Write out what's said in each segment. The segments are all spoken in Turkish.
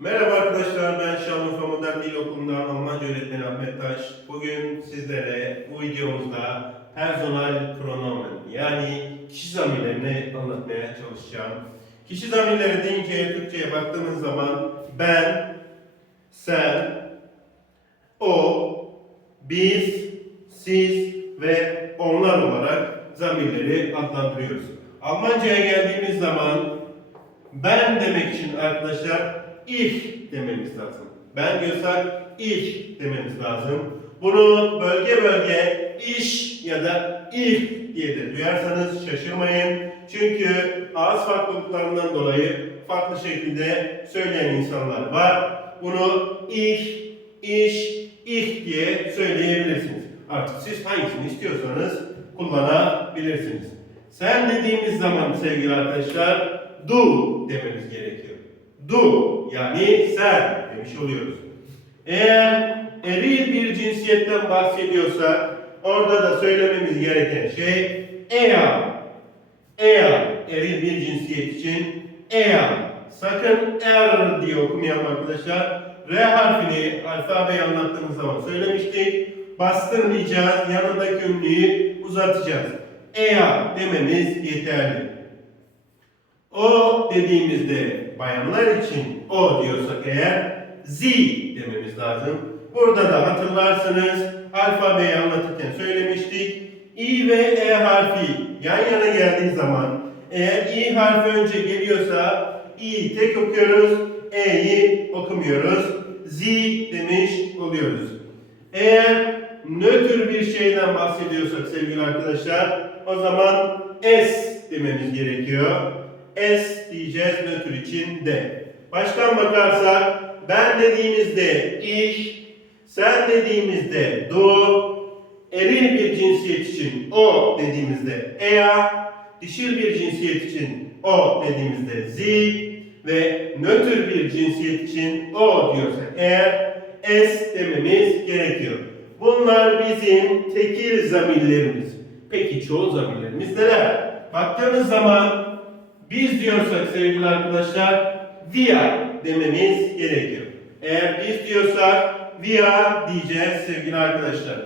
Merhaba arkadaşlar, ben Şanlıurfa Modern Dil Okulu'ndan Almanca öğretmeni Ahmet Taş. Bugün sizlere bu videomuzda personal pronomen yani kişi zamirlerini anlatmaya çalışacağım. Kişi zamirleri deyince Türkçe'ye baktığımız zaman ben, sen, o, biz, siz ve onlar olarak zamirleri adlandırıyoruz. Almanca'ya geldiğimiz zaman ben demek için arkadaşlar ich dememiz lazım. Ben diyorsak ich dememiz lazım. Bunu bölge bölge iş ya da ich diye de duyarsanız şaşırmayın. Çünkü ağız farklılıklarından dolayı farklı şekilde söyleyen insanlar var. Bunu ich, iş, ich diye söyleyebilirsiniz. Artık siz hangisini istiyorsanız kullanabilirsiniz. Sen dediğimiz zaman sevgili arkadaşlar du dememiz gerekiyor. Du yani sen demiş oluyoruz. Eğer eril bir cinsiyetten bahsediyorsak orada da söylememiz gereken şey ea. Ea eril bir cinsiyet için ea. Sakın er diye okumayalım arkadaşlar. R harfini alfabeyi anlattığımız zaman söylemiştik. Bastırmayacağız. Yanındaki ünlüyü uzatacağız. Ea dememiz yeterli. O dediğimizde bayanlar için o diyorsak eğer Z dememiz lazım. Burada da hatırlarsınız alfabeyi anlatırken söylemiştik. İ ve E harfi yan yana geldiği zaman eğer İ harfi önce geliyorsa İ tek okuyoruz, E'yi okumuyoruz. Z demiş oluyoruz. Eğer nötr bir şeyden bahsediyorsak sevgili arkadaşlar o zaman S dememiz gerekiyor. S diyeceğiz nötr için de. Baştan bakarsak ben dediğimizde ich, sen dediğimizde du, eril bir cinsiyet için o dediğimizde ea, dişil bir cinsiyet için o dediğimizde z ve nötr bir cinsiyet için o diyorsak eğer s dememiz gerekiyor. Bunlar bizim tekil zamirlerimiz. Peki çoğul zamirlerimiz neler? Baktığımız zaman biz diyorsak sevgili arkadaşlar via dememiz gerekiyor. Eğer biz diyorsak via diyeceğiz sevgili arkadaşlar.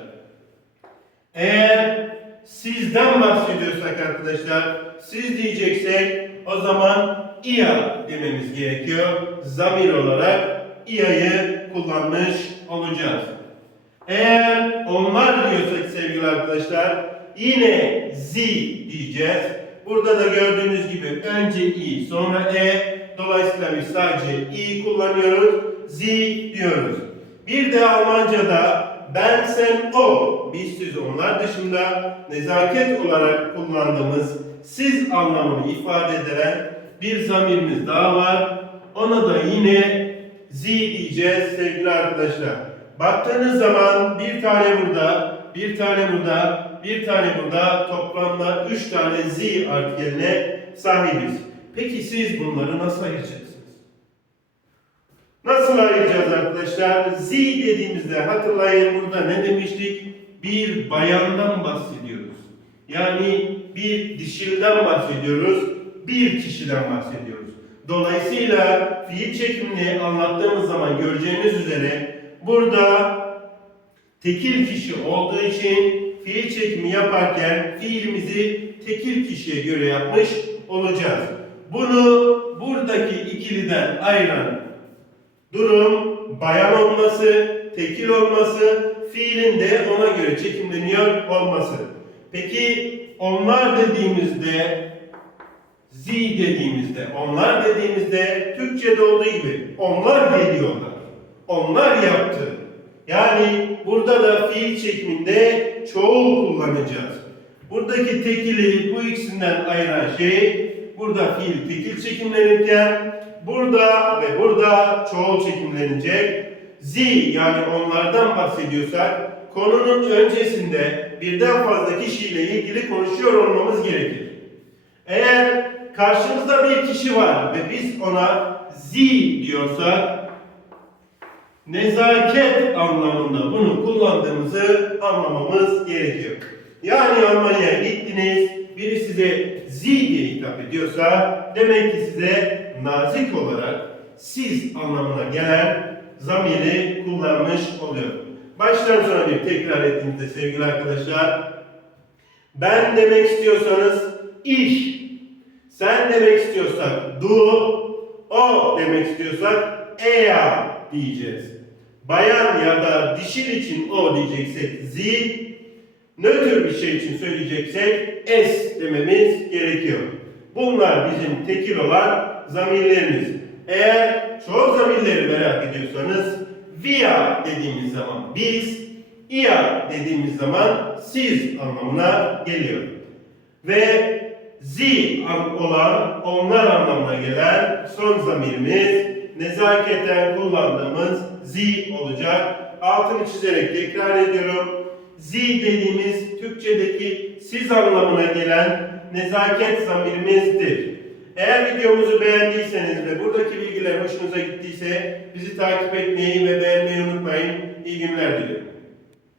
Eğer sizden bahsediyorsak arkadaşlar siz diyeceksek o zaman ia dememiz gerekiyor. Zamir olarak ia'yı kullanmış olacağız. Eğer onlar diyorsak sevgili arkadaşlar yine z diyeceğiz. Burada da gördüğünüz gibi önce i sonra e dolayısıyla biz sadece i kullanıyoruz. Z diyoruz. Bir de Almanca'da ben sen o biz siz onlar dışında nezaket olarak kullandığımız siz anlamını ifade eden bir zamirimiz daha var. Ona da yine z diyeceğiz sevgili arkadaşlar. Baktığınız zaman bir tane burada, bir tane burada, bir tane burada toplamda üç tane z artikeline sahibiz. Peki siz bunları nasıl ayıracaksınız? Nasıl ayıracağız arkadaşlar? Z dediğimizde hatırlayın burada ne demiştik? Bir bayandan bahsediyoruz. Yani bir dişilden bahsediyoruz. Bir kişiden bahsediyoruz. Dolayısıyla fiil çekimini anlattığımız zaman göreceğiniz üzere burada tekil kişi olduğu için fiil çekimi yaparken fiilimizi tekil kişiye göre yapmış olacağız. Bunu buradaki ikiliden ayıran durum bayan olması, tekil olması, fiilin de ona göre çekimleniyor olması. Peki onlar dediğimizde Z dediğimizde, onlar dediğimizde Türkçe'de olduğu gibi onlar geliyorlar. Onlar yaptı. Yani burada da fiil çekiminde çoğul kullanacağız. Buradaki tekili bu ikisinden ayıran şey burada fiil tekil çekimlenirken burada ve burada çoğul çekimlenecek. Z yani onlardan bahsediyorsak konunun öncesinde birden fazla kişiyle ilgili konuşuyor olmamız gerekir. Eğer karşımızda bir kişi var ve biz ona Z diyorsak nezaket anlamında bunu kullandığımızı anlamamız gerekiyor. Yani Almanya'ya gittiniz, biri size Z diye hitap ediyorsa demek ki size nazik olarak siz anlamına gelen zamiri kullanmış oluyor. Baştan sona bir tekrar ettiğimizde sevgili arkadaşlar, ben demek istiyorsanız iş, sen demek istiyorsak du, o demek istiyorsak ea diyeceğiz. Bayan ya da dişil için o diyeceksek zi, nötr bir şey için söyleyeceksek es dememiz gerekiyor. Bunlar bizim tekil olan zamirlerimiz. Eğer çoğu zamirleri merak ediyorsanız via dediğimiz zaman biz, ia dediğimiz zaman siz anlamına geliyor. Ve zi an- olan onlar anlamına gelen son zamirimiz nezaketen kullandığımız zi olacak. Altını çizerek tekrar ediyorum. Zi dediğimiz Türkçedeki siz anlamına gelen nezaket zamirimizdir. Eğer videomuzu beğendiyseniz ve buradaki bilgiler hoşunuza gittiyse bizi takip etmeyi ve beğenmeyi unutmayın. İyi günler diliyorum.